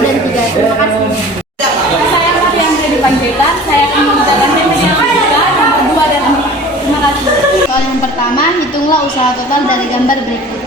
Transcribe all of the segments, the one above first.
dan 3. Terima kasih. Saya Mariam dari Panjaitan. Saya akan mengerjakan tema yang kedua, yang kedua dan 4. Terima kasih. Soal yang pertama, hitunglah usaha total dari gambar berikut.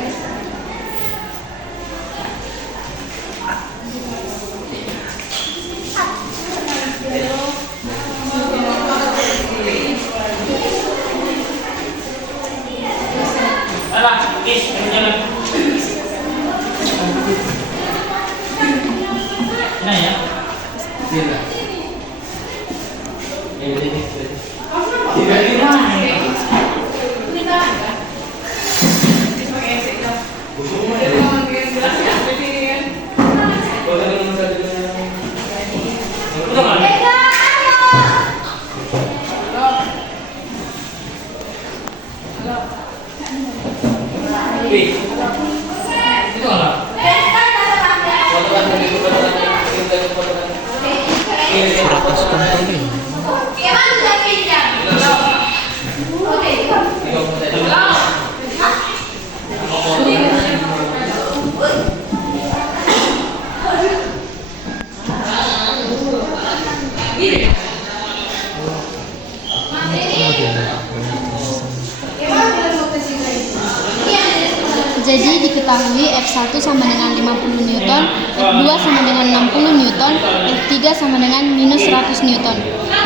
Jadi diketahui F1 sama dengan 50 Newton, F2 sama dengan 60 Newton, F3 sama dengan minus 100 Newton.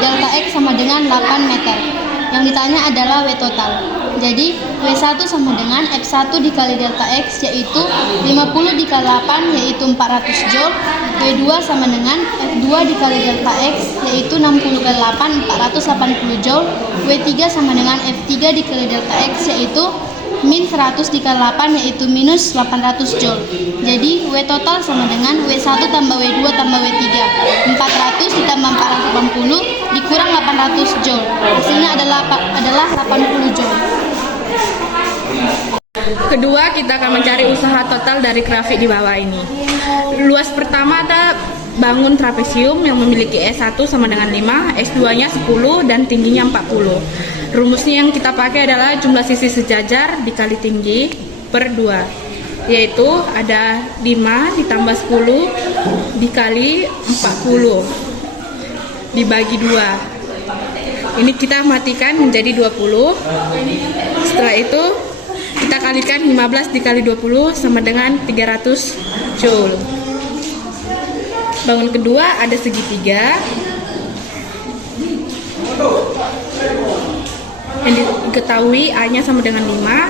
Delta X sama dengan 8 meter. Yang ditanya adalah W total. Jadi W1 sama dengan F1 dikali delta X yaitu 50 dikali 8 yaitu 400 Joule. W2 sama dengan F2 dikali delta X yaitu 60 kali 8 480 Joule. W3 sama dengan F3 dikali delta X yaitu min 100 dikali 8 yaitu minus 800 Joule. Jadi W total sama dengan W1 tambah W2 tambah W3. 400 ditambah 480 dikurang 800 Joule. Hasilnya adalah 80 Joule. Kedua, kita akan mencari usaha total dari grafik di bawah ini. Luas pertama ada bangun trapesium yang memiliki S1 sama dengan 5, S2-nya 10 dan tingginya 40. Rumusnya yang kita pakai adalah jumlah sisi sejajar dikali tinggi per 2, yaitu ada 5 ditambah 10 dikali 40 dibagi 2. Ini kita matikan menjadi 20. Setelah itu kita kalikan 15 dikali 20 sama dengan 300 Joule. Bangun kedua ada segitiga yang diketahui A-nya sama dengan 5,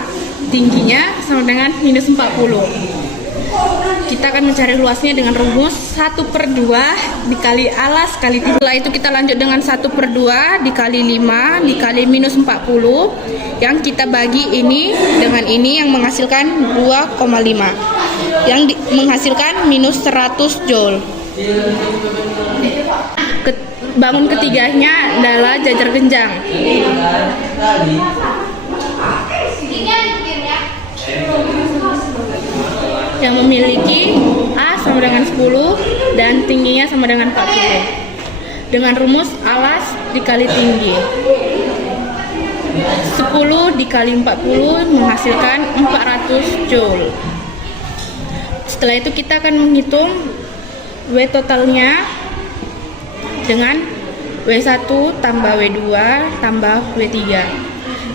tingginya sama dengan minus 40. Kita akan mencari luasnya dengan rumus 1/2 dikali alas kali 3. Setelah itu kita lanjut dengan 1/2 dikali 5 dikali minus 40 yang kita bagi ini dengan ini yang menghasilkan 2,5 yang menghasilkan minus 100 Joule. Bangun ketiganya adalah jajar genjang yang memiliki A sama dengan 10 dan tingginya sama dengan 40 dengan rumus alas dikali tinggi. 10 dikali 40 menghasilkan 400 Joule. Setelah itu kita akan menghitung W totalnya dengan W1 tambah W2 tambah W3.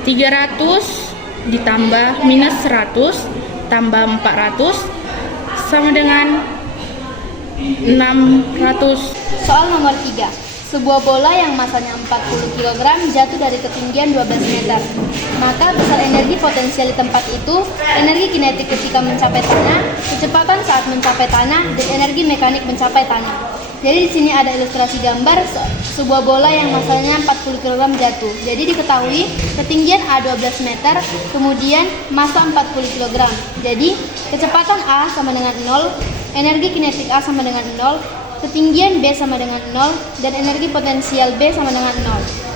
300 ditambah minus 100 tambah 400 sama dengan 600. Soal nomor 3. Sebuah bola yang masanya 40 kg jatuh dari ketinggian 12 meter. Maka besar energi potensial di tempat itu, energi kinetik ketika mencapai tanah, kecepatan saat mencapai tanah, dan energi mekanik mencapai tanah. Jadi di sini ada ilustrasi gambar sebuah bola yang masanya 40 kg jatuh. Jadi diketahui ketinggian A 12 meter, kemudian massa 40 kg. Jadi kecepatan A sama dengan 0, energi kinetik A sama dengan 0, ketinggian B sama dengan 0, dan energi potensial B sama dengan 0.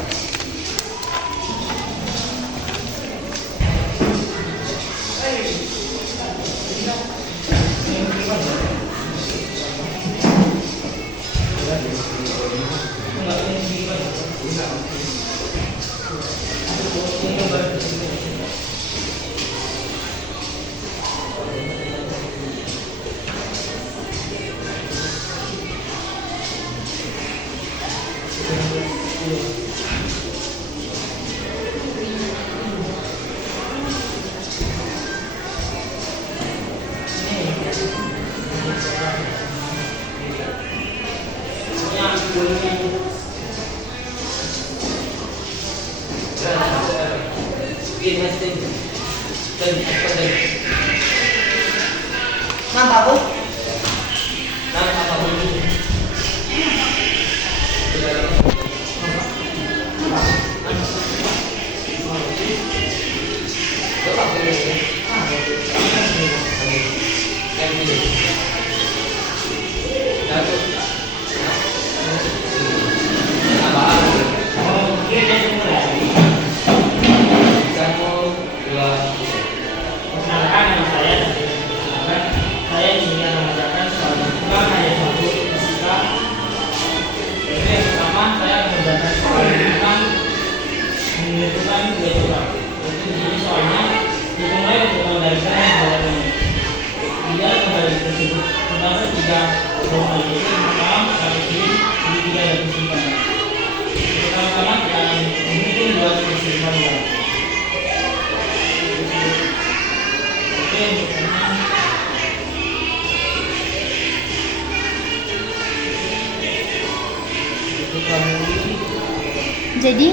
Jadi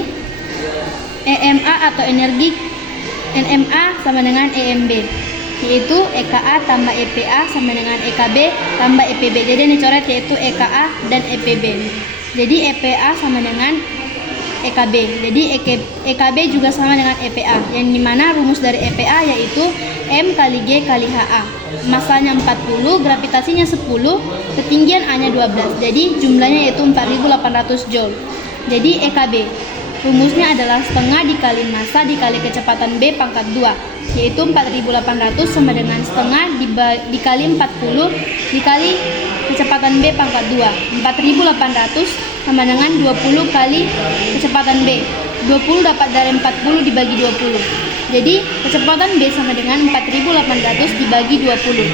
EMA atau energi NMA sama dengan EMB, yaitu EKA tambah EPA sama dengan EKB tambah EPB. Jadi yang dicoret yaitu EKA dan EPB. Jadi EPA sama dengan EKB. Jadi EKB juga sama dengan EPA, yang dimana rumus dari EPA yaitu M kali G kali HA. Masanya 40, gravitasinya 10, ketinggian A-nya 12. Jadi jumlahnya yaitu 4800 Joule. Jadi EKB rumusnya adalah setengah dikali massa dikali kecepatan B pangkat 2, yaitu 4800 sama dengan setengah dikali 40 dikali kecepatan B pangkat 2. 4800 sama dengan 20 kali kecepatan B. 20 dapat dari 40 dibagi 20. Jadi kecepatan B sama dengan 4800 dibagi 20.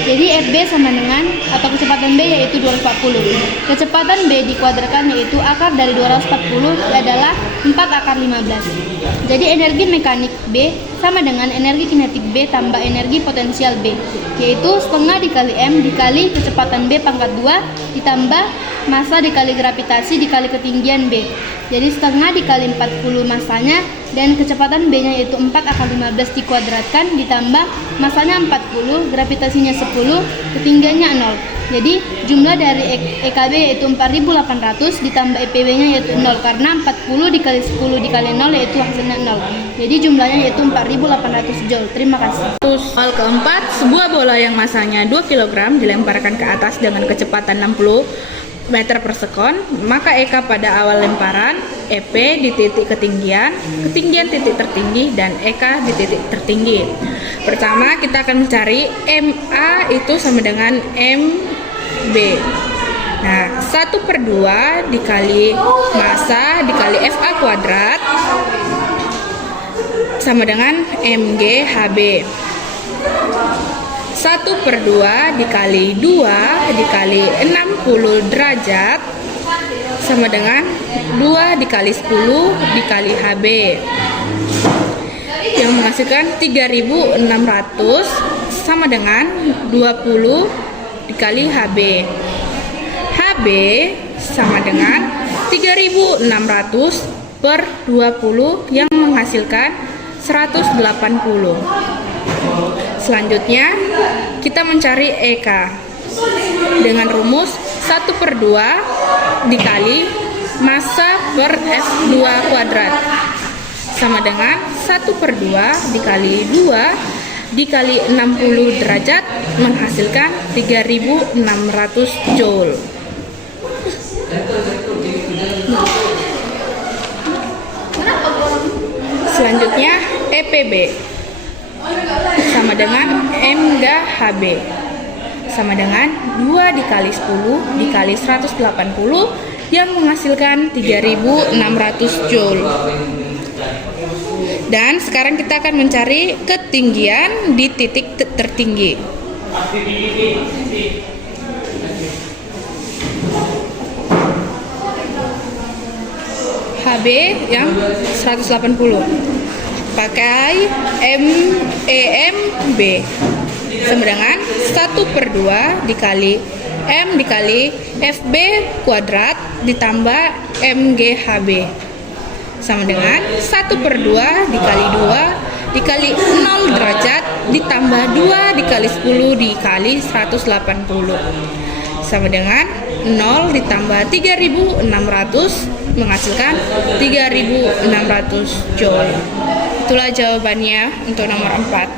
Jadi FB sama dengan, atau kecepatan B yaitu 240. Kecepatan B dikuadratkan yaitu akar dari 240 adalah 4 akar 15. Jadi energi mekanik B sama dengan energi kinetik B tambah energi potensial B, yaitu setengah dikali M dikali kecepatan B pangkat 2 ditambah massa dikali gravitasi dikali ketinggian B. Jadi setengah dikali 40 massanya dan kecepatan B-nya yaitu 4 akar 15 dikuadratkan ditambah massanya 40, gravitasinya 10, ketinggiannya 0. Jadi jumlah dari EKB yaitu 4800 ditambah EPB-nya yaitu 0, karena 40 dikali 10 dikali 0 yaitu hasilnya 0. Jadi jumlahnya yaitu 4800 Joule. Terima kasih. Hal keempat, sebuah bola yang masanya 2 kg dilemparkan ke atas dengan kecepatan 60 meter per sekon, maka EK pada awal lemparan, EP di titik ketinggian titik tertinggi, dan EK di titik tertinggi. Pertama kita akan mencari MA itu sama dengan MB. Nah, 1/2 dikali massa dikali FA kuadrat sama dengan MG HB. 1/2 dikali 2 dikali 60 derajat sama dengan 2 dikali 10 dikali HB, yang menghasilkan 3600 sama dengan 20 dikali HB. HB sama dengan 3600 per 20 yang menghasilkan 180. Selanjutnya kita mencari EK dengan rumus 1/2 dikali massa per F2 kuadrat sama dengan 1/2 dikali 2 dikali 60 derajat menghasilkan 3600 Joule. Selanjutnya EPB sama dengan MGHB sama dengan 2 dikali 10 dikali 180 yang menghasilkan 3600 Joule. Dan sekarang kita akan mencari ketinggian di titik tertinggi. HB yang 180. Pakai MEMB sama dengan 1/2 dikali M dikali FB kuadrat ditambah MGHB sama dengan 1/2 dikali 2 dikali 0 derajat ditambah 2 dikali 10 dikali 180 sama dengan 0 ditambah 3600 menghasilkan 3600 Joule. Itulah jawabannya untuk nomor 4.